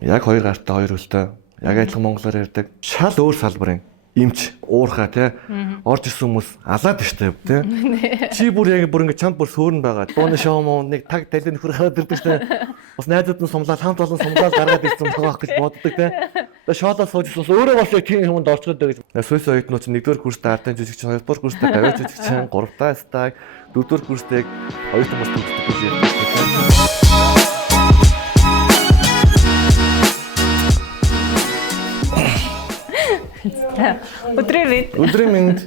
Яг хоёр гартай хоёр хөлтэй. Яг адилхан монголоор ярьдаг. Шал өөр салбарын эмч уурхаа тий орж ирсэн хүмүүс алаад штэ тий чи бүр яг бүр ингэ чамд бүр сөөрн байгаа дууны шоу муу нэг таг талын нөхөр хаад ирдэг штэ бас найзууд нь сумлаад хамт олон сумлаад гаргаад ирсэн байгаа гэж боддог тий шоолоо суужсэн өөрөө бас яг тийм юмд орчгод гэж сүйс оюутнууд чинь 1-р курстай ардын жүжигчин 2-р курстай тавиа жүжигчин 3-р стаг 4-р курстэй оюутан бас төгсдөг гэж ярьдаг Өдрийн мэнд.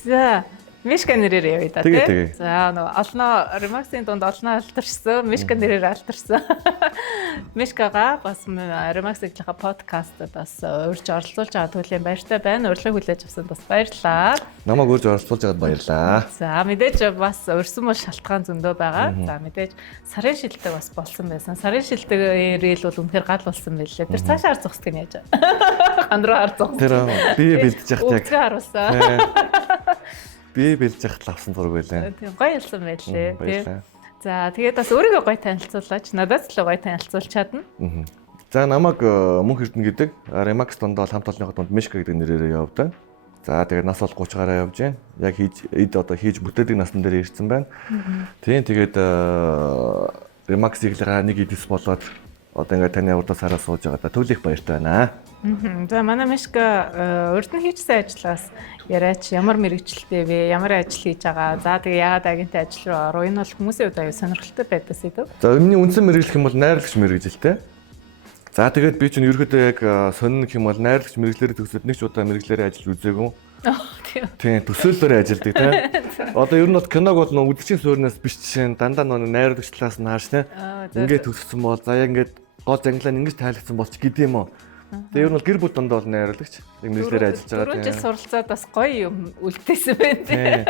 За, Мишка нэрээр явъя да тий. За, олноо Remax-ийн дунд олноо алтарсан, Мишка нэрээр алтарсан. Мишкага бас Remax-ийнхаа подкастад бас урьж оролцуулж байгаа төлөв баяртай байна. Урьдлыг хүлээж авсанд бас баярлалаа. Намайг урьж оролцуулж байгаад баярлалаа. За, мэдээж бас урьсан бол шалтгаан зөндөө байгаа. За, мэдээж сарын шилдэг бас болсон байсан. Сарын шилдэг ирэл бол үнэхээр гал болсон байлээ. Тэр цаашаа ард зогсдог нь яаж. Андруу ард зогсдог. Тэр бие бэлдэж яхад яг. Үгүй харуулсан. Бие бэлдэж яхад авсан зураг байлаа. Тийм гоё ялсан байлээ. Тийм. За тэгээд бас өөрийгөө гоё танилцуулаач. Надад л гоё танилцуулж чадна. За намайг Мөнх Эрдэнэ гэдэг Remax дунд бол хамт олонныхоо дунд Мишка гэдэг нэрээр явдаг. За тэгээд нас бол 30 гараа явж байна. Яг хийж бүтээдэг насн дээр ирсэн байна. Тийм тэгээд Remax-ийг л нэг эдис болоод одоо ингээд таны урдаас хараа сууж байгаа. Төлөх баяртай байна. За манай Мишка урд нь хийжсэн ажлаас яриач ямар мэрэгчлэлтэй вэ? Ямар ажил хийж байгаа? За тэгээ яагаад агенттай ажил руу оров? Энэ бол хүмүүсийн хувьд аюу сонирхолтой байдаас идэв. За миний үндсэн мэрэгжил хэм бол найрлагч мэрэгжилтэй. За тэгээд би чинь ерөөдөө яг сонин хэм бол найрлагч мэрэгчлэрээ төгсөд нэг ч удаа мэрэгчлэрээ ажиллаж үзээгүй. Тийм төсөөллөөр ажилладаг тийм. Одоо ер нь бол киног бол нөө үдчийн суурнаас биш жишээ дандаа нөө найрлагчлаас нь хааш тийм. Ингээд төгссөн бол за яг ингээд гол зангилаа ингэж тайлгдсан болч гэдэм юм уу. Тэгээ ер нь бол гэр бүл дондоо бол найрлагч. Яг мэрэгчлэрээ ажиллаж байгаа тийм. 4 жил суралцаад бас гоё юм үлдээсэн байна тийм.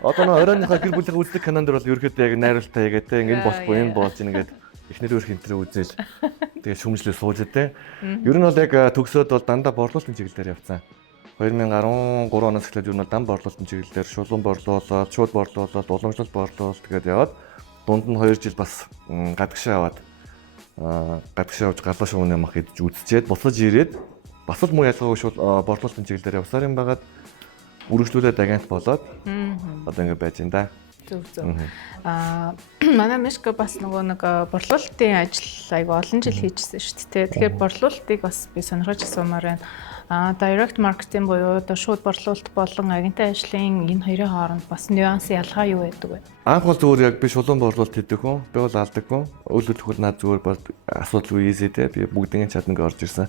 Одоо нөө оройныхаа гэр бүлийн үздэг кинонд бол ерөөдөө яг найралтай ягаад тийм ингэ болохгүй юм болж ингээд эхнэр өөр хинтрээ үзэл тэгээ шүмжлээ сууж дээ. Ер нь бол яг төгсөөд бол дандаа борлуулалтын чиглэлээр явцсан. 2013 оноос эхлээд ер нь дан борлуулалтын чиглэлээр шулуун борлуулалт, шууд борлуулалт, уламжлалт борлуулалт тэгээд яваад дунд нь 2 жил бас гадагшаа аваад гадагшаа явж галаа шууны мах идэж үзчихэд буцаж ирээд бас л муу ялгаагүй шууд борлуулалтын чиглэлээр явсаар юм байгаад үргэлжлүүлээд агент болоод одоо ингэ байж энэ да. Зөв. Манай Мишка бас нэг борлуулалтын ажил айгу олон жил хийжсэн шүү дээ. Тэгэхээр борлуулалтыг бас би сонирхож асуумаар байна. Direct marketing буюу одоо шууд борлуулалт болон агенттай ажлын энэ хоёрын хооронд бас нюанс ялгаа юу байдаг вэ? Анх бол зүгээр яг би шулуун борлуулалт хийдэг хүн. Би бол алдаггүй. Үйл хөдлөл над зүгээр бол асуудалгүй easy дээ. Би бүгдийн чадныг орж ирсэн.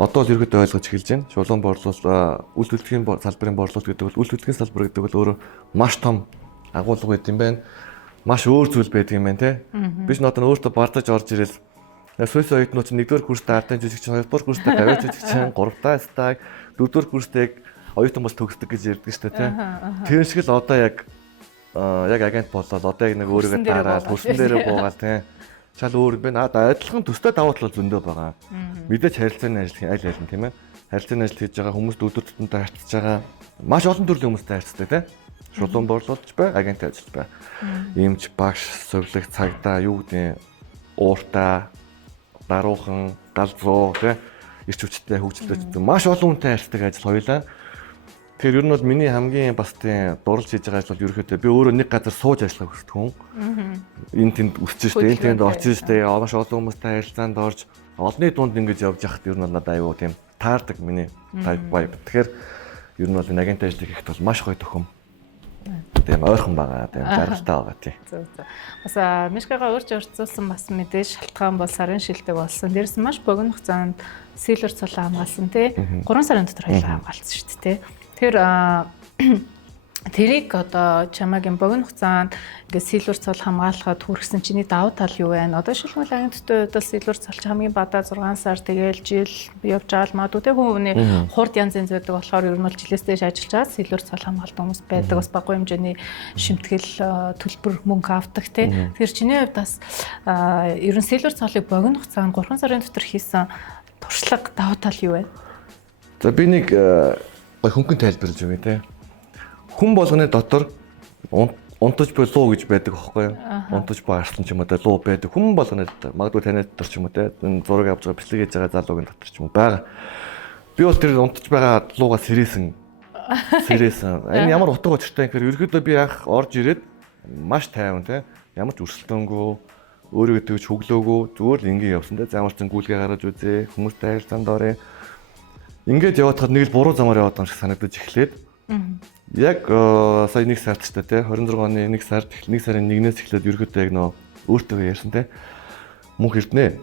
Одоо л ерөөдөө ойлгож эхэлж байна. Шулуун борлуулалт, үйл хөдлөлийн салбарын борлуулалт гэдэг бол үйл хөдлөлийн салбар гэдэг бол өөрөө маш том агуулга байт юм байна. Маш өөр зүйл байдаг юм байна те. Биш надад өөртөө бардаж орж ирэл сүйс оюутнууд чинь 1-р курстай ардын жүжигчин, 2-р курстай тавиа жүжигчин, 3-р стаг, 4-р курстэй оюутан бас төгсдөг гэж ярьдаг шүү дээ те. Тэр шиг л одоо яг агент болоод одоо яг нэг өөрийгөө дараад хөрсөн дээрээ буугаад те. Шал өөр байна. Адилхан төстэй давуу тал зөндөө байгаа. Мэдээж харилцааны ажил аль аль нь тийм ээ. Харилцааны ажил хийж байгаа хүмүүст өдөр тутамдаа харьцаж байгаа маш олон төрлийн хүмүүстэй харьцдаг те. Шулуун борлуулалт бай, агенттай ажил бай. Эмч, багш, сувлаг, цагдаа, юу гэдэг ууртаа, даруухан, галзуу, тэ ирч хүчтэй хөгжилтэй маш олон хүнтэй харьцдаг ажил хоёлаа. Тэгэхээр ер нь бол миний хамгийн бас тийм дурлж хийж байгаа ажил бол ерөөхдөө би өөрөө нэг газар сууж ажиллах хүсдэг хүн. Энд тэнд өссөн шүү дээ, энд тэнд очсон шүү дээ, маш олон хүмүүстэй харилцаанд орж олонний дунд ингэж явж яхад ер нь бол надад аюу тийм таардаг миний type vibe. Тэгэхээр ер нь бол энэ агенттай ажил хийхэд бол маш гоё төхөм. Тийм ойрхон байгаа, тийм жаргалтай байгаа тийм. Зөв. Бас Мишкагаа урьж орцуулсан бас мэдээж шалтгаан бол сарын шилдэг болсон. Дээрс маш богино хугацаанд сэлвэр цол хамгаалсан тий. 3 сарын дотор хоёлаа хамгаалсан шүү дээ тий. Тэр тэрийг одоо чамаагийн богино хугацаанд ингээд сэлвэр цол хамгаалахад хүргэсэн чиний давуу тал юу вэ? Одоо шилмэл агенттай хувьд сэлвэр цолч хамгийн бадаа 6 сар тэгээл жил явж байгаа л магадгүй тий хүмүүний хурд янз янз байдаг болохоор ер нь бол жилээс дээш ажиллаж байгаа сэлвэр цол хамгаалт хүмүүс байдаг бас баггүй хэмжээний шимтгэл төлбөр мөнгө авдаг тий. Тэгэхээр чиний хувьд бас ер нь сэлвэр цолыг богино хугацаанд 3 сарын дотор хийсэн туршлага давуу тал юу вэ? За би нэг хөнгөн тайлбарлаж өгье тий. Хүн болгоны дотор унтаж буй луу гэж байдаг аахгүй юу? Унтаж буй арслан ч юм уу те луу байдаг. Хүн болгоно магадгүй танай дотор ч юм уу те зураг авч байгаа бичлэг хийж байгаа залуугийн дотор ч юм уу байгаа. Би бол тэр унтаж байгаа лууга сэрээсэн. Энэ ямар утга учиртай юм гэхээр ерөөдөө би анх орж ирээд маш тайван те ямар ч өрсөлдөөнгөө өөрийгөө тэгж хөглөөгөө зүгээр л ингийн явсан те ямар ч гүйлгээ гаргаж үзээ хүмүүстэй харилцаанд орё. Ингээд яваадахад нэг л буруу замаар яваад байгаа юм шиг санагдаж эхлээд яг сая 1 сард ч те 26 оны 1 сард 1 сарын 1-ээс эхлээд ерөөдөө яг нөө өөртөө ярьсан те мөнх эрдэнэ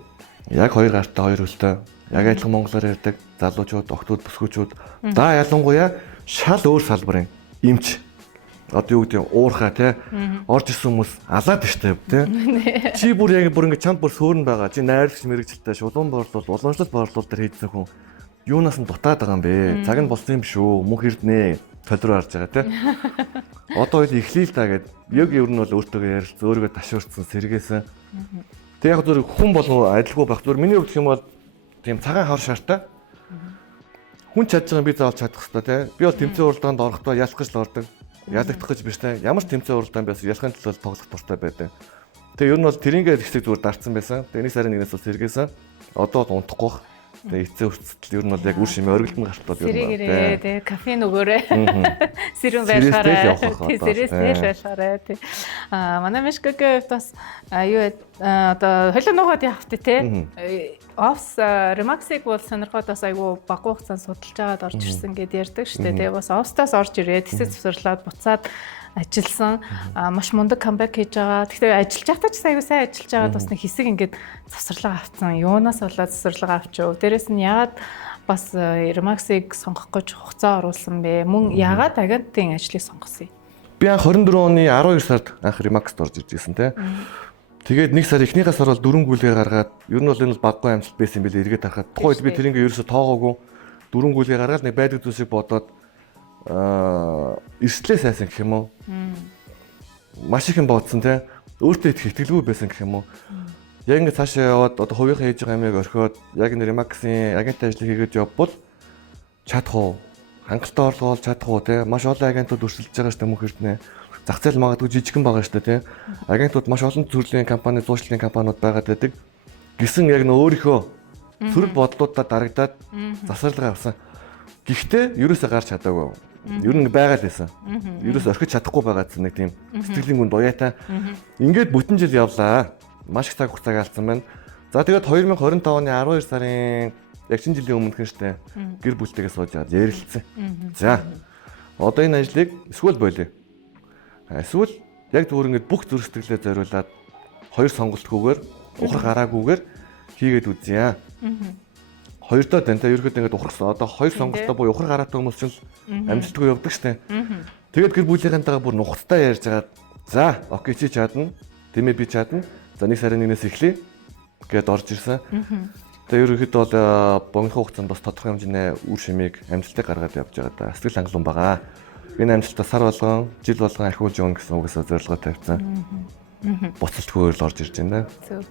яг хоёр гартаа хоёр хөлтэй яг адилхан монголоор ярьдаг залуучууд охтууд бүсгүүчүүд да ялангуяа шал өөр салбарын эмч одоо юу гэдэг уурхаа те орж ирсэн хүмүүс алаад штэ те чи бүр ингэ чамд бүр сөөрн байгаа чи найрлагч мэрэгчлээ шулуун борлуул уламжлалт борлуул дээр хийдсэн хүн юунаас нь дутаад байгаа юм бэ цаг нь болсон юм шүү мөнх эрдэнэ толроо харж байгаа те одоо үл эхлэе л да гэд яг ер нь бол өөртөө ярилцсан өөрийгөө ташуурцсан сэргээсэн тэг яг зөв хүн болон адилгүй байх зөв миний хувьд юм бол тийм цагаан хар шаартай хүн чадж байгаа би заавал чадах хэрэгтэй те би бол тэмцээн уралдаанд орохдоо ялах гэж л ордог ялагдах гэж биш те ямар ч тэмцээн уралдаан байсан ялахын төлөө тоглох дуртай байдаг тэг ер нь бол тэрингээ ихтэй зүгээр дарцсан байсан тэг 1 сарын 1-ээс бол сэргээсэн одоо бол унтахгүй бах тэг эцээ хүртэл ер нь бол яг үр шимээ оргилдсон гартал ер нь тэг кофеин өгөөрэй сэрүүн байшаарай сэрээстэй байшаарай тэг манай Мишкагийн хувьд бас юу одоо холио нугаад явах те офс ремаксиг бол сонирхоод бас айгүй багуу хугацаанд судалж байгаад орж ирсэн гэд ярьдаг штэ тэгээ бас офстаас орж ирээд тэсэд цэцэрлээд буцаад ажилласан маш мундаг камбэк хийж байгаа. Гэхдээ ажиллаж байхдаа ч аягүй сайн ажиллаж байгаад бас нэг хэсэг ингээд завсарлага авцсан. Юунаас болоод завсарлага авчив. Дээрээс нь ягаад бас Remax-ыг сонгох гэж хугацаа оруулсан бэ? Мөн ягаад агентийн ажлыг сонгосон юм? Би анх 24 оны 12 сард анх Remax-д орж ирсэн те. Тэгээд 1 сар эхнийхээс ороод 4 гүйлгээ гаргаад ер нь бол энэ баггүй амжилт байсан юм билээ эргээд харахад. Тухайд би тэрингээ ерөөсө тоогоогүй 4 гүйлгээ гаргаад нэг байдаг зүйлсийг бодоод эрслээ сайсан гэх юм уу? Маш их юм бодсон те. Өөртөө их итгэлгүй байсан гэх юм уу? Яг ингэ цаашаа яваад одоо хувийнхаа хийж байгаа юмыг орхиод яг энэ Remax-ийн агент ажлыг хийгээд явбал чадах уу? Хангалттай орлого олж чадах уу те? Маш олон агентууд өрсөлдөж байгаа шүү дээ мөнх эрдэнэ. Зах зээл магадгүй жижигхэн байгаа шүү дээ те. Агентууд маш олон төрлийн компани, зуучлалын компаниуд байгаад байдаг. Гисэн яг нөө өөрийнхөө төрөл бодлуудаа дарагдаад засварлага авсан. Гэхдээ ерөөсөө гарч чадаагүй. Ер нь байгаад байсан. Ерөөс орхиж чадахгүй байгаадсан нэг тийм сэтгэлийн гүнд уяатай. Ингээд бүтэн жил явлаа. Маш их цаг хугацааг алдсан байна. За тэгээд 2025 оны 12 сарын яг шинэ жилийн өмнөх нь штэ гэр бүлтэйгээ сууж аваад ярилцсан. За. Одоо энэ ажлыг эсвэл болъё. Эсвэл яг зүгээр ингээд бүх зүрх сэтгэлээ зориулаад хоёр сонголтгүйгээр ухрах араагүйгээр хийгээд үзье. Хоёрдоо тань та ерөөдөө ингээд ухрахсан. Одоо хоёр сонголтоо буюу ухрах араатай хүмүүс ч амжилтгүй явдаг штэ. Тэгээд гэр бүлийнхэнтэйгээ бүр нухацтай ярьж байгаа. За, окей чи чадна. Тэмээ би чадна. За 1 сарын 1-ээс эхлэе гэд орж ирсэн. Тэгээд ерөөдөө бол богино хугацаанд бас тодорхой хэмжээний үр шимийг амжилттай гаргаад явж байгаа да. Сэтгэл хангалуун байгаа. Энэ амжилтаа сар болгон, жил болгон ахиулж өгнө гэсэн угсаа зорилгоо тавьсан. Буцалтгүйгээр л орж ирж байна. Зөв.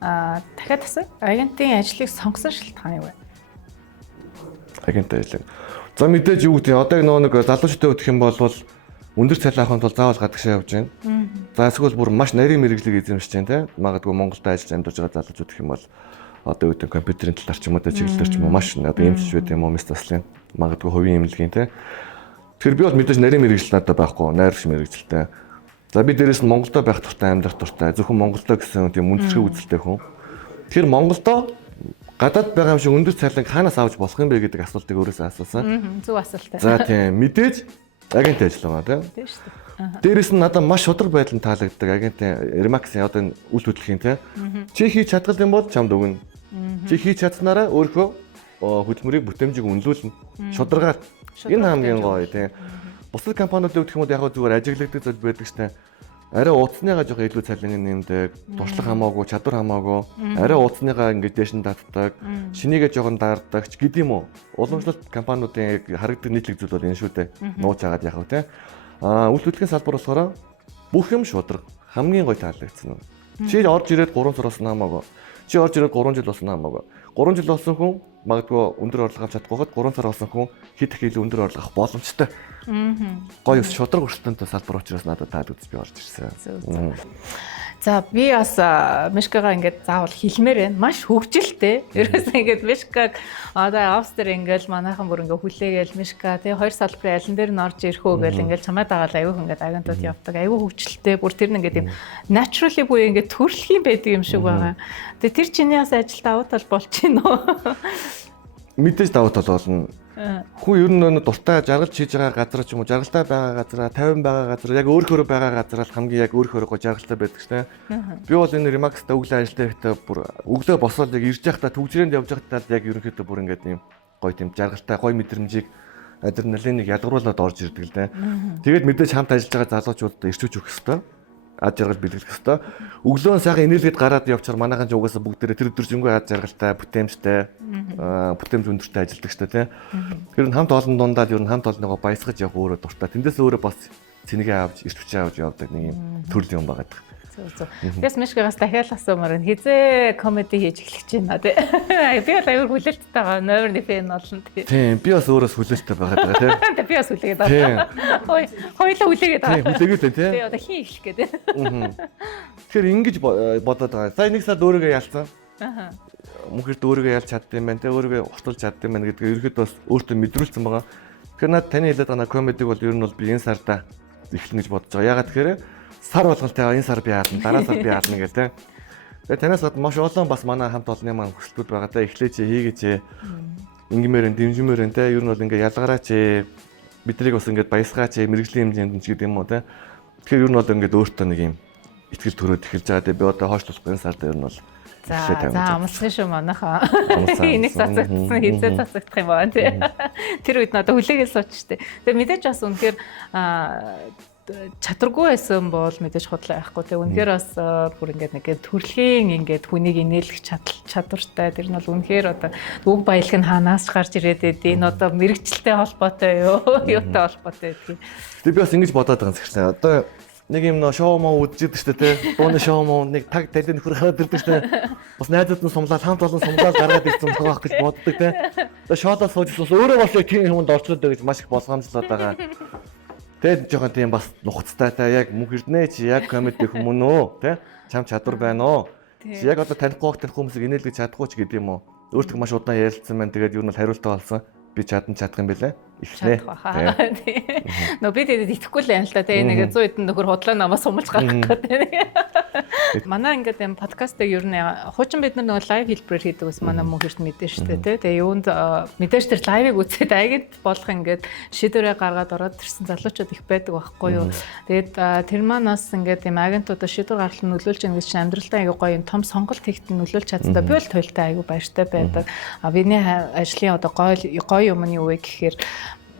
Дахиад асуу. Агентийн ажлыг сонгосон шалтгаан юу вэ? Агентийн ажлыг. За мэдээж юу гэдэг одоо нэг залуучтай өгөх юм бол өндөр цалин авахын тулд заавал гадагшаа явж байна. За эсвэл бүр маш нарийн мэргэжлийг эзэмшиж байна те. Магадгүй Монголд ажиллаж амьдарч байгаа залуучууд гэх юм бол одоо үүдэн компьютерийн талаар ч юм уу чиглэлээр ч юм уу маш одоо эмчж байт юм уу мэс таслын магадгүй хувийн эмнэлгийн те. Тэгэхээр би бол мэдээж нарийн мэргэжил надад байхгүй найрлагч мэргэжилтэй. За би дээрээс нь Монголдо байх туртай амьдрах туртай зөвхөн Монголдо гэсэн тийм үндэсний үзэлтэй хүн. Тэгэхээр Монголдо гадаад байгаа юм шиг өндөр цалинг хаанаас авч болох юм бэ гэдэг асуултыг өөрөөсөө асуусан. Зөв асуулт. За тийм мэдээж агент ажил байгаа тийм шүү дээ. Дээрээс нь надад маш шудраг байдлаар таалагддаг агентийн Remax-ийн одоо энэ үйл хөдлөлийн тийм. Чи хийж чадгал юм бол чамд өгнө. Чи хийж чадсанараа өөрийнхөө хөдөлмөрийг бүтээмжийг үнэлүүлнэ. Шударгаар энэ хамгийн гоё тийм. Бусад компаниуд өгөх юм бол яг зүгээр ажиглагддаг зүйл байдаг шнэ. Арай ууцныгаа жоох илүү цалин нэмдэг, туршлага хамаагүй, чадвар хамаагүй, арай ууцныгаа ингэж дэшин татдаг, шинийгээ жоохон даардаг ч гэдэм үү. Уламжлалт компаниудын яг харагддаг нийтлэг зүйл бол энэ шүү дээ. Нууж агаад яах вэ те. Үйл хөдлөлийн салбар болохоор бүх юм шудраг, хамгийн гоё таалагдсан. Чи орж ирээд 3 сар болсон хамаагүй. Чи орж ирээд 3 жил болсон хамаагүй. 3 жил болсон хүн магадгүй өндөр орлого авч чадахгүй хад 3 сар болсон хүн хэд их илүү өндөр орлого авах боломжтой. Гоё шудраг өрсөлдөөнтэй салбар учраас надад таалагдж би орж ирсэн. За би бас Мишкагаа ингээд заавал хэлмээр байна. Маш хөвгөлтэй. Ерөөсөө ингээд Мишкаг одоо Австрид ингээд манайхан бүр ингээд хүлээгээл Мишка тий 2 салбарын алин дээр нь орж ирэх үү гэл ингээд чамаа дагаал аюух ингээд агентууд явдаг. Аюу хөвгөлтэй. Бүр тэр нь ингээд юм naturally буюу ингээд төрөлхийн байдаг юм шиг байгаа. Тэгээ тэр чиний бас ажилд давуу тал болж байна уу? Мэдээж давуу тал болно. Хүн ер нь дуртай жаргалж хийж байгаа газар ч юм уу жаргалтай байгаа газараа 50 байгаа газар яг өөрөөр байгаа газараа хамгийн яг өөрөөр жаргалтай байдаг шнэ. Би бол энэ Remax-тай өглөө ажилладаг ихтэй бүр өглөө босоод яг ирж байхдаа төгжрээнд явж байхдаа яг ерөнхийдөө бүр ингээд юм гоё тийм жаргалтай гоё мэдрэмжийг адреналиныг ялгаруулад орж ирдэг л дээ. Тэгээд мэдээж хамт ажиллаж байгаа залуучуудад ирчүүж өгөх хэрэгтэй. Ад жаргал бэлгэх хэрэгтэй. Өглөө сайхан энергэд гараад явчихаар манайхан ч угаасаа бүгдээрээ тэр өдөржингөө ад жаргалтай, бүтээмжтэй, бүтээмж өндөртэй ажилладаг шүү дээ. Тэр нь хамт олон дундаа ер нь хамт олонныгоо баясгаж явах өөрөө дуртай. Тэндээс өөрөө бас цэнэгээ авч, эрт хүчээ авч явдаг нэг юм төрөл юм байгаа. Тэгээс Мишкагаас дахиад асуумаар байна. Хизээ комеди хийж эхлэх гэж байна тий. Би бол аюул хүлээлттэй байгаа. Номер фэн болно тий. Тийм, би бас өөрөөс хүлээлттэй байгаа даа тий. Би бас хүлээгээд байна. Хоёулаа хүлээгээд байна. Хүлээгээд байна тий. Тий, одоо хин эхлэх гэдэг. Тэгэхээр ингэж бодоод байгаа. Сая 1 сар өөрийгөө ялсан. Мөнхөрт өөрийгөө ялж чаддсан байна тий. Өөрийгөө устулж чаддсан байна гэдгийг ерөөхдөө бас өөртөө мэдрүүлсэн байгаа. Тэгэхээр над таны хэлээд байгаа комедиг бол ер нь бол би энэ сарда эхлэнэ гэж бодож байгаа. Ягаад тэгэхээр сар болгонтэй энэ сар би яадна, дараа сар би яадна гэх тээ. Тэгээ танаас бод маш олон бас манай хамт олонны маань хүсэлтүүд байгаа таа. Эхлээч хийгээч. Ингимээр дэмжмээр тээ. Ер нь бол ингээ ялгараач. Бидрийг бас ингээ баясгаач, мэрэгжлийн хэмжээнд ч гэдэг юм уу тээ. Тэгэхээр ер нь бол ингээ өөртөө нэг юм итгэл төрөөд эхэлж байгаа тээ. Би одоо хойшлуулах энэ сард ер нь бол за амлсан шүү манайхаа. Энийг цацагдсан хизээ цацагдах юм байна тий. Тэр үед надад хүлээгээл сууч штэ. Тэгээ мэдээж бас үнэхээр чадваргүй байсан бол мэдээж худлаа явахгүй тий. Үнэхээр бас бүр ингээд нэг төрөлхийн ингээд хүнийг инээлгэх чадвартай. Тэр нь бол үнэхээр одоо үг баялаг нь хаанаас гарч ирээд байдیں۔ Энэ одоо мэрэгчлэлтэй холбоотой юу? Юутай холбоотой байдгийг. Тэгээ би бас ингэж бодоод байгаа юм шиг. Одоо нэг юм шоу муу үздэг шүү дээ тий. Дууны шоу муу нэг таг талын нөхөр хараад ирдэг шүү дээ. Бас найзууд нь сумлаад хамт олон сумлаад гаргаад ирсэн байгаа гэж боддог тий. Одоо шоудаа суужсан өөрөө бас яг тийм юмд орчлоод байгаа гэж маш их болгоомжлоод байгаа. Тэгээд жоохон тийм бас нухацтай та яг мөнх эрдэнэ чи яг комеди хүмүүн үү тий. Чам чадвар байна уу? Чи яг одоо танихгүй хүмүүсийг инээлгэж чадахгүй ч гэдэг юм уу? Өөртөө маш удаан ярилцсан байна. Тэгээд юу нь хариултаа олсон. Би чадах юм бэлээ. Ихнэ. Нөө би тэгээд итгэхгүй л юм л та тэгээ нэг 100 хэдэн нөхөр худлаа намаа сумж гарах гэдэг. Манай ингээд юм подкастыг ер нь хуучин бид нар нөгөө лайв хэлбэрээр хийдэг ус манай мөнхөрт мэдэн штэ тий. Тэгээ юунд мэдээж тэр лайвыг үзээд агид болох ингээд шийдвэрээ гаргаад ороод ирсэн залуучууд их байдаг байхгүй юу. Тэгээд тэр манаас ингээд юм агентуудаа шийдвэр гаргах нөлөөлж байгаа гэж чинь амьдралдаа аягүй гоё юм том сонголт хийхэд нөлөөлж чадсандаа би бол туйлтай аягүй баяртай байдаг. Биний ажлын одоо гоё юм нь юу вэ гэхээр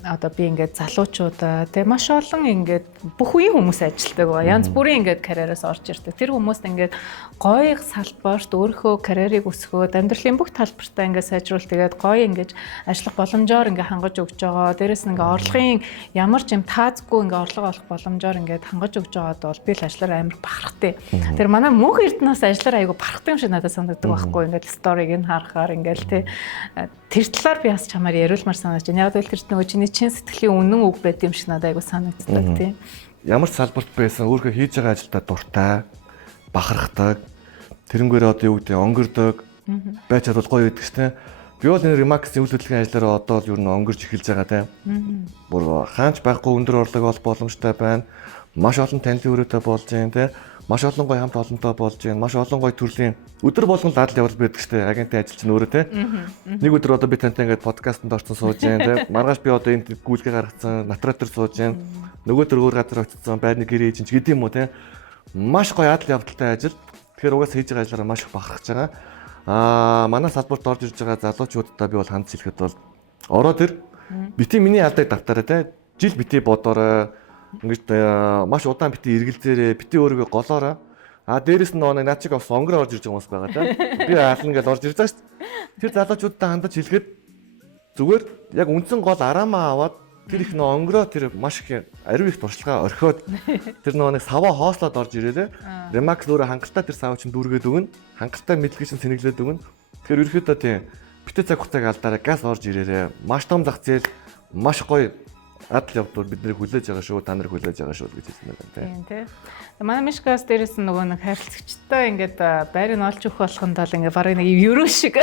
одоо би ингээд залуучуудаа тэгээ маш олон ингээд бүх үеийн хүмүүс ажилтдаг ба янз бүрийн ингээд карьераас орж ирдэг. Тэр хүмүүст ингээд гоё салбарт өөрийнхөө карьерийг өсгөөд амьдралын бүх талбартаа ингээд сайжруулах тэгээд гоё ингээд ажиллах боломжоор ингээд хангаж өгч байгаа. Дээрээс нь ингээд орлогын ямар ч юм таазгүй ингээд орлого олох боломжоор ингээд хангаж өгч байгаад бол би л ажиллаар амар бахархтай. Тэр манай мөнх эрдэнэс ажиллаар айгу бахархтай юм шиг надад санагддаг байхгүй ингээд сториг нь харахаар ингээд тий. Тэр талаар би бас чамаар яриулмаар санагдаж байна. Яг л тэр нөгөө чиний чин сэтгэлийн үнэн үг байт юм шиг надад айгу санагддаг тий. Ямар ч салбарт байсан өөрөө хийж байгаа ажилдаа дуртай, бахархдаг, тэрнгээрээ одоо юу гэдэг онгордог, байж чадвал гоё байдаг шттэ. Би бол энэ Remax-ийн үйл хөдлөлийн ажиллаараа одоо л юу н онгорж эхэлж байгаа тий. Бүр хаанч байхгүй өндөр орлого олох боломжтой байна. Маш олон танилын өрөөтэй болж байна тий. Маш олон гоё хамт олонтой болж байна. Маш олон гоё төрлийн өдөр болгон дадал явал байдаг штэ. Агентын ажил чинь өөрөө те. Нэг өдөр одоо би тантай ингээд подкастт орсон сууж байна те. Маргааш би одоо энд гүйлгээ гаргацсан, натратор сууж байна. Нөгөө төр өөр газар очсон, байрны гэрээ чинь ч гэдэм юм уу те. Маш гоё адал явдалтай ажил. Тэгэхээр угаас хийж байгаа ажиллаараа маш их бахархаж байгаа. Манай салбарт орж ирж байгаа залуучуудаа би бол хандж хэлэхэд бол ороод ир бити миний алдаг давтараа те. Жил бити бодорой ингэж маш удаан бити эргэлзээрээ бити өөрийгөө голоорой. Дээрэс нь нэг наад чиг бас онгороо орж ирж байгаа хүмүүс байгаа те. Би аална гэж орж ирж байгаа шүү дээ. Тэр залуучуудаа хандаж хэлэхэд зүгээр яг үндсэн гол араамаа аваад тэр их нөө онгороо тэр маш их ариу их туршлагаа орхиод тэр нэг саваа хоослоод орж ирээрээ. Remax өөрөө хангалттай тэр саваа чинь дүүргээд өгнө. Хангалттай мэдлэг чинь сэнэглээд өгнө. Тэгэхээр ерөөхдөө тийм битээ цаг хугацааг алдаараа газ орж ирээрээ маш том зах зээл маш гоё адал явдвар бид нарыг хүлээж байгаа шүү, та нарыг хүлээж байгаа шүү гэж хэлсэн байна тийм. Тийм. Манай Мишгаас дээрээс нөгөө нэг харилцагчтай ингээд байрыг нь олж өгөх болохонд л ингээд барыг нэг евро шиг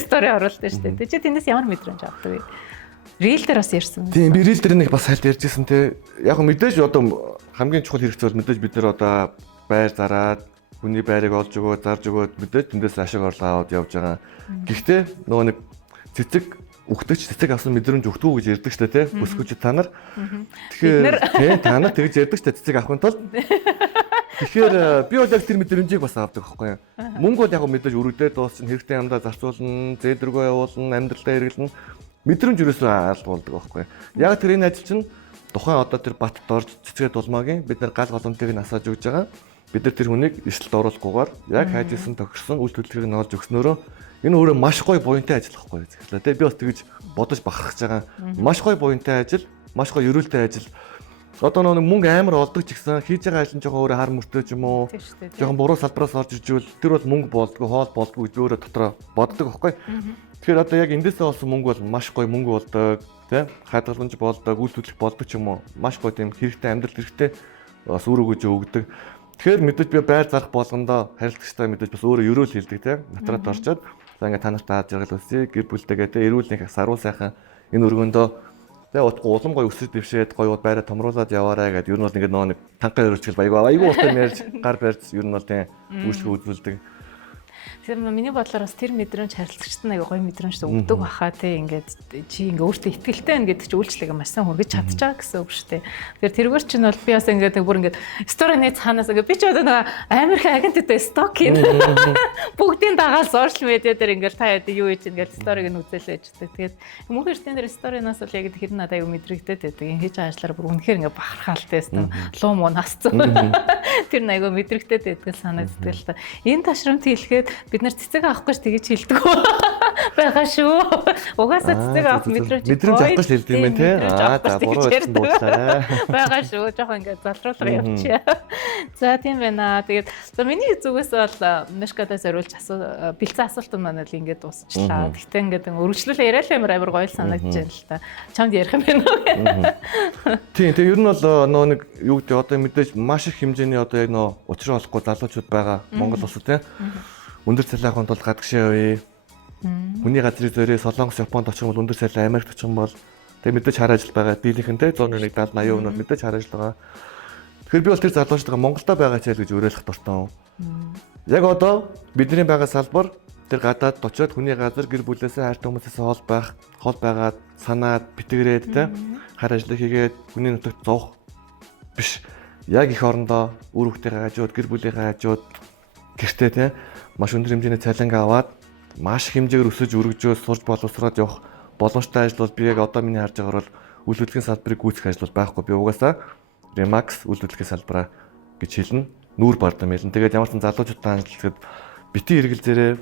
стори оруулдаг шүү дээ. Чи тэндээс ямар мэдрэмж авдаг вэ? Рил дээр бас ярьсан. Тийм би рил дээр нэг бас хальт ярьжсэн те. Яг мэдээж одоо хамгийн чухал хэрэгцээ бол мэдээж бид нар одоо байр зараад хүний байрыг олж өгөө, зарж өгөөд мэдээж тэндээс ашиг орлого аваад явж байгаа. Гэхдээ нөгөө нэг цэцэг үхтэж цэцэг авсан мэдрэмж өгтгүү гэж ярьдаг штэ тий. Бүсгүүч та нар. Тэгэхээр тий та нар тэгж ярьдаг штэ цэцэг авахын тулд. Тэгэхээр би бол яг тэр мэдрэмжийг бас авдаг байхгүй юу. Мөнгө бол яг мэдээж өргөдөө дуусчин хэрэгтэй юмдаа зарцуулна, зээдргөө явуулна, амьдралдаа хэрэглэнэ. Мэдрэмж юусоо алдуулдаг байхгүй юу. Яг тэр энэ ажил чинь тухайн одоо тэр бат дорж цэцгээ дулмаагийн бид нар гал голомтыг нь асааж өгж байгаа. Бид нар тэр хүнийг эрсдэлд оруулахгүйгээр яг хайжсэн тохирсон үйл хөдлөлийг нь олж өгснөөрөө энэ өөрөө маш гоё буянтай ажил байхгүй юу гэхлээ. Тэгээ би бас тэгж бодож бахархаж байгаа. Маш гоё буянтай ажил, маш гоё өрөөлтэй ажил. Одоо нэг мөнгө амар олдог ч гэсэн хийж байгаа ажил нь жоохон өөрөө хар мөртэй ч юм уу. Жоохон буруу салбараас орж иржүүл тэр бол мөнгө болдгоо, хоол болдгоо гэж өөрөө дотроо боддог байхгүй. Тэгэхээр одоо яг эндээсээ олсон мөнгө бол маш гоё мөнгө болдог, тийм хадгаламж болдог, үйл хөдлөх болдог ч юм уу. Маш гоё тийм хэрэгтэй амьдрал хэрэгтэй бас өөр өгөж өгдөг. Тэгэхээр мэдээж би байр зарах болгондоо харилцагчтай мэдээж бас өөрөө өрөөл хэлдэг тийм натраад орчоод за ингээд та нарт дааж жаргал өсөе гэр бүлтэйгээ тийм эрүүл нэг саруул сайхан энэ өргөндөө тийм улам гоё өсөж дэвшээд гоё байраа томруулаад яваарай гэдэг ер нь бол ингээд нэг танхаа өрөжгөл айгүй уртаа ярьж гар барьж ер нь бол тийм үйлчлэг үзүүлдэг. Тэгэхээр миний бодлоор бас тэр мэдрэмж харилцагчтай нэг гоё мэдрэмж өгдөг баха тий ингээд чи ингээ өөртөө ихтгэлтэй байна гэдэг чи үйлчлэгээ маш сайн хүргэж чадчих байгаа гэсэн үг шүү дээ. Тэгэхээр тэргээр чинь бол би бас ингээд бүр ингээд сторины цаанаас ингээд би ч одоо нэг Америк агенттай сток юм. Бүгдийн дагаал сошиал медиа дээр ингээд та яа юу хийж ингээд сториг нь үзэлээж байдаг. Тэгээд мөнх эртэн дээр сторинаас бол яг тэр надад аюу мэдрэгдээд байдаг. Хийж байгаа ажлаараа бүр үнэхээр ингээд бахархалтай байсан. Луу муу насцсан. Тэр нэг аюу мэдрэгдээд байдаг санагддаг л та. Энэ ташрамт хэлэхэд бид нар цэцэг авахгүй ш тэгэж хэлдэг байгаа шүү. Угаасаа цэцэг авах мэдрэмж авахгүй ш хэлдэг юм тий. За буруу хэлсэн дууслаа. Байгаа шүү. Жохон ингээд залруулга явчихъя. За тийм байна. Тэгээд за миний зүгээс бол Мишкадаас зориулж бэлцэн асуултууд маань л ингээд дуусчлаа. Гэхдээ ингээд өргөжлүүлээ яриа л амар гоё санагдаж байна л та. Чамд ярих юм байна уу? Тийм тэгээ ер нь бол нөө нэг юу гэдэг одоо мэдээж маш их хэмжээний одоо яг нөө учраа олохгүй залуучууд байгаа Монгол улсад тий. Өндөр цалинханд бол гадагшаа явъя. Хүний газрыг зөөрэй Солонгос, Японд очих юм бол өндөр цалин, Америкт очих юм бол тэг мэдээж хар ажил байгаа. Дийлэнхэнтэй 101 70 80% нь бол мэдээж хар ажил байгаа. Тэгэхээр би бол тэр залуучдаа Монголдо байгаа ч гэж уриалах дуртай. Яг одоо бидний байгаа салбар тэр гадаад очиод хүний газар гэр бүлээсээ хайртай хүмүүсээс хол байгаад санаад битгэрээд те хар ажил хийгээд хүний нутагт зовх биш. Яг их орондоо үр хүүхдийн хажууд гэр бүлийн хажууд гэртээ те маш өндөр хэмжээний цалин аваад маш хэмжээгээр өсөж өргөжөөс сурж боловсроод явах боломжтой ажил бол би яг одоо миний харж байгаагаар бол үйл хөдлөлийн салбарыг гүйцэх ажил бол байхгүй. Би угаасаа Remax үйл хөдлөлийн салбараа гэж хэлнэ. Нүүр бардам хэлнэ. Тэгээд ямар ч залуучуудтай ажиллахад бити эргэлзээрээ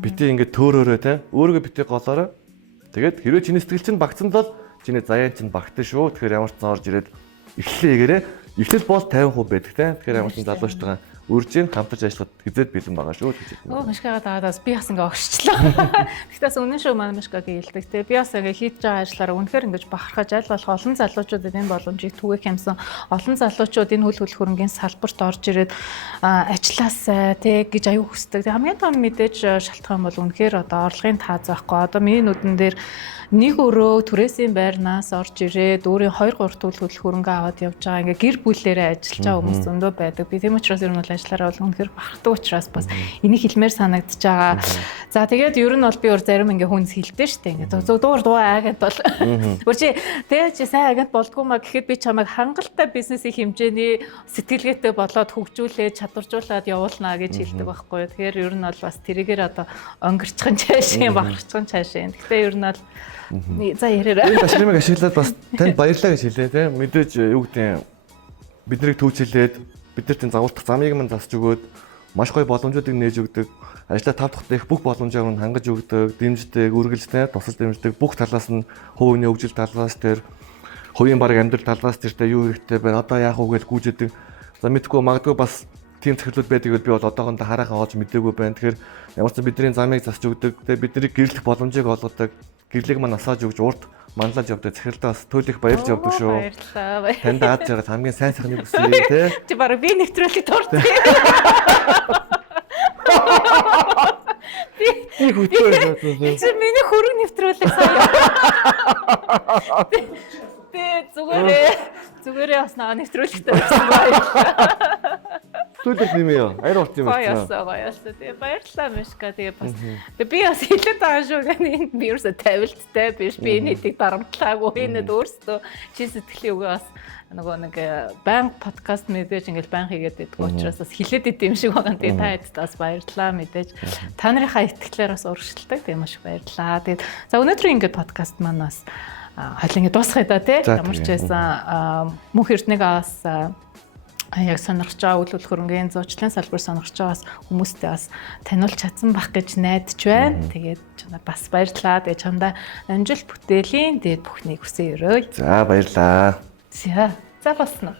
бити ингээд төөрөөрөө те өөрийгөө бити голоорой. Тэгээд хэрвээ чиний сэтгэл чинь багцсан бол чиний заяан чинь багтсан шүү. Тэгэхээр ямар ч орж ирээд эхлэлээ эгээрээ эхлэл бол 50% байдаг те. Тэгэхээр ямар ч залуучтайгаа үржин хамтарч ажиллахад хизээд бэлэн байгаа шүү гэж хэлнэ. Мишкагаа даадаас би бас ингээ огшчлаа. Гэхдээ үнэн шүү манай Мишкагийн хэлдэг те. Би бас ингээ хийж байгаа ажлаараа үнэхээр ингэж бахархаж аль болох олон залуучуудад энэ боломжийг түгээх юмсан. Олон залуучууд энэ хөл хөрөнгөний салбарт орж ирээд ажилласаа те гэж аюу хүсдэг. Хамгийн том мэдээж шалтгаан бол үнэхээр одоо орлогын таа заахгүй. Одоо миний нүдэн дээр нэг өрөө түрээсийн байрнаас орж ирээд өөрийн 2 3 төлөв хөрөнгө аваад явж байгаа. Ингээ гэр бүлээрээ ажиллаж байгаа хүмүүс зөндөө байдаг. Би тийм учраас ер нь ажлаараа бол үнэхээр бахархдаг учраас бас энийг хэлмээр санагдаж байгаа. За тэгээд ер нь бол би өөр зарим ингээ хүнс хэлдэг шүү дээ. Ингээ дуу агент бол үрчи тэгээд чи сайн агент болдгоо маа гэхэд би чамайг хангалттай бизнесийн хэмжээний сэтгэлгээтэй болоод хөгжүүлээд чадваржуулаад явуулнаа гэж хэлдэг байхгүй. Тэгэхээр ер нь бол бас тэрийгээр одоо өнгөрчхөн цаашаа бахархчихсан цаашаа. Гэхдээ ер нь бол за ярээрээ. Энэ ташрамыг ашиглаад бас танд баярлалаа гэж хэлээ те. Мэдээж юу гэдэг биднийг түүчилээд бидэртийн загвуулах замыг мань засч өгөөд маш гоё боломжуудыг нээж өгдөг. Ажлаа тав дахь дэх бүх боломжийг нь хангаж өгдөг, дэмждэг, үргэлжтэй тусалж дэмждэг. Бүх талаас нь хувийн хөгжил талаас дээр, хувийн бараг амьдрал талаас дээр юу хэрэгтэй байна. Одоо яах вэ гэж гүйжэдэг. За мэдгүй магадгүй бас тийм цэцэрлүүд байдаг бол би бол одоохондоо харахаа олж мэдээгүй байна. Тэгэхээр ямар ч бидний замыг засч өгдөг, тэгээ бидний гэрлэх боломжийг олгодог, гэрлийг маань асааж өгч урд манлаж явдаг цэцэрлдээ бас туйлах баярж явдаг шүү. Баярлалаа. Танд аад жаргал хамгийн сайн сайхныг хүсье тий. Чи бараг би нэвтрүүлэг дуртай. Би хөтөө. Чи миний хөрөг нэвтрүүлэг сая. Зүгээрээ бас наа нэвтрүүлэгтэй байсан баярлалаа. Туйлах юм яа. Аяр урт юм байна. Баярлалаа. Тэгээ баярлалаа Мишка. Тэгээ бас би бас хэлээд байгаа шүү гэнэ. Би ерөөсө тавилттай биш. Би энэнийг дарамтлаагүй. Энэд өөрсдөө чи сэтгэлийн үгээ бас нөгөө нэг банк подкаст мэдээж ингээл банк хийгээд идэх учраас бас хилээд идэм шиг байгаа. Тэгээ та хэд бас баярлалаа мэдээж. Та нарынхаа итгэлээр бас урагшилдаг. Тэгээ маш баярлалаа. Тэгээд за өнөөдрийн ингээд подкаст маань бас хойлоо ингээд дуусгая да тий. Ямар ч байсан мөнх эрднийг аваас яг сонирхож байгаа үйл хөрөнгөний зуучлалын салбар сонирхож байгаас хүмүүстээ бас таниулж чадсан байх гэж найдаж байна. Тэгээд чамд бас баярлалаа. Тэгээд чамдаа амжилт бүтээлийн дээд бүхнийг хүсье өрөөе. За баярлалаа. За босноо.